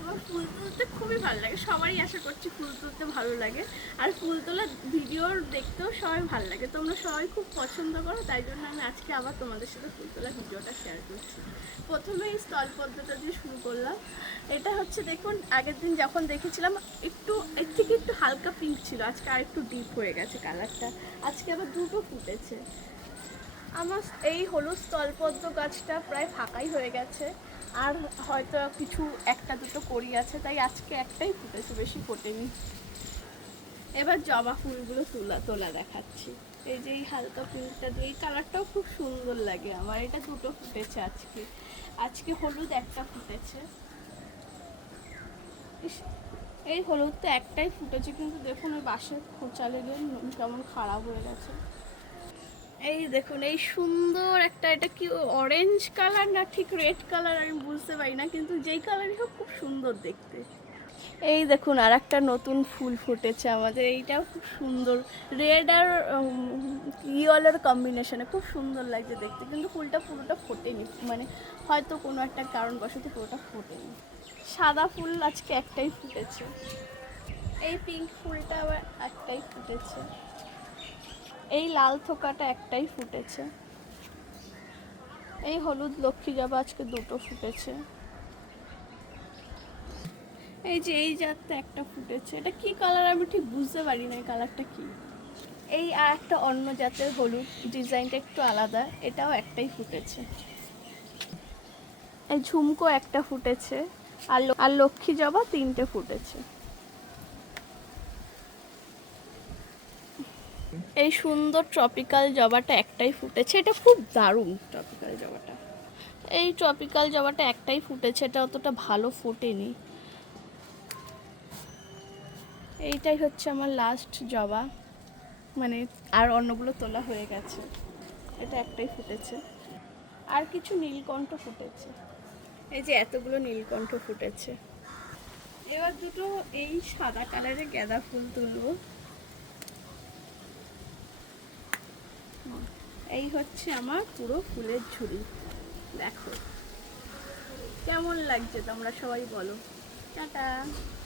আমার ফুল তুলতে খুবই ভালো লাগে। সবারই আশা করছি ফুল তুলতে ভালো লাগে। আর ফুল তোলা ভিডিও দেখতেও সবাই ভালো লাগে। তোমরা সবাই খুব পছন্দ করো, তাই জন্য আমি আজকে আবার তোমাদের সাথে ফুল তোলা ভিডিওটা শেয়ার করছি। প্রথমে এই স্থল পদ্মটা দিয়ে শুরু করলাম। এটা হচ্ছে দেখুন, আগের দিন যখন দেখেছিলাম, একটু, এর থেকে একটু হালকা পিঙ্ক ছিল। আজকে আর একটু ডিপ হয়ে গেছে কালারটা আজকে আবার দুটো ফুটেছে। আমার এই হলুদ স্থলপদ্ম গাছটা প্রায় ফাঁকাই হয়ে গেছে। আর হয়তো কিছু একটা দুটো করি আছে, তাই আজকে একটাই ফুটেছে বেশি ফোটেনি। এবার জবা ফুলগুলো তোলা তোলা দেখাচ্ছি। এই যে এই হালকা পিঙ্কটা দিয়ে, এই কালারটাও খুব সুন্দর লাগে আমার। এটা দুটো ফুটেছে আজকে। আজকে হলুদ একটা ফুটেছে। এই হলুদ তো একটাই ফুটেছে, কিন্তু দেখুন ওই বাঁশের খোঁচা লেগে কেমন খারাপ হয়ে গেছে। এই দেখুন, এই সুন্দর একটা, এটা কি অরেঞ্জ কালার না ঠিক রেড কালার আমি বুঝতে পারি না, কিন্তু যেই কালারই হোক খুব সুন্দর দেখতে। এই দেখুন আর একটা নতুন ফুল ফুটেছে আমাদের, এইটাও খুব সুন্দর। রেড আর ইয়েলোর কম্বিনেশনে খুব সুন্দর লাগছে দেখতে, কিন্তু ফুলটা পুরোটা ফোটেনি মানে হয়তো কোনো একটা কারণবশত পুরোটা ফোটেনি। সাদা ফুল আজকে একটাই ফুটেছে। এই পিঙ্ক ফুলটা আবার একটাই ফুটেছে। এই লাল থোকাটা একটাই ফুটেছে। এই হলুদ লক্ষ্মী জবা আজকে দুটো ফুটেছে। এই যে এই জাতটা একটা ফুটেছে। এটা কি কালার আমি ঠিক বুঝতে পারি না এই কালারটা কি? এই আর একটা অন্য জাতের হলুদ ডিজাইনটা একটু আলাদা, এটাও একটাই ফুটেছে। এই ঝুমকো একটা ফুটেছে, আর আর লক্ষ্মী জবা তিনটে ফুটেছে। এই সুন্দর ট্রপিক্যাল জবাটা একটাই ফুটেছে। এটা খুব দারুণ ট্রপিক্যাল জবাটা। এই ট্রপিক্যাল জবাটা একটাই ফুটেছে, এটা অতটা ভালো ফোটেনি। এইটাই হচ্ছে আমার লাস্ট জবা। মানে আর অন্যগুলো তোলা হয়ে গেছে। এটা একটাই ফুটেছে। আর কিছু নীলকণ্ঠ ফুটেছে। এই যে এতগুলো নীলকণ্ঠ ফুটেছে। এবার দুটো এই সাদা কালারের গাঁদা ফুল তুলবো। এই হচ্ছে আমার পুরো ফুলের ঝুড়ি। দেখো। কেমন লাগছে তোমরা সবাই বলো। টাটা।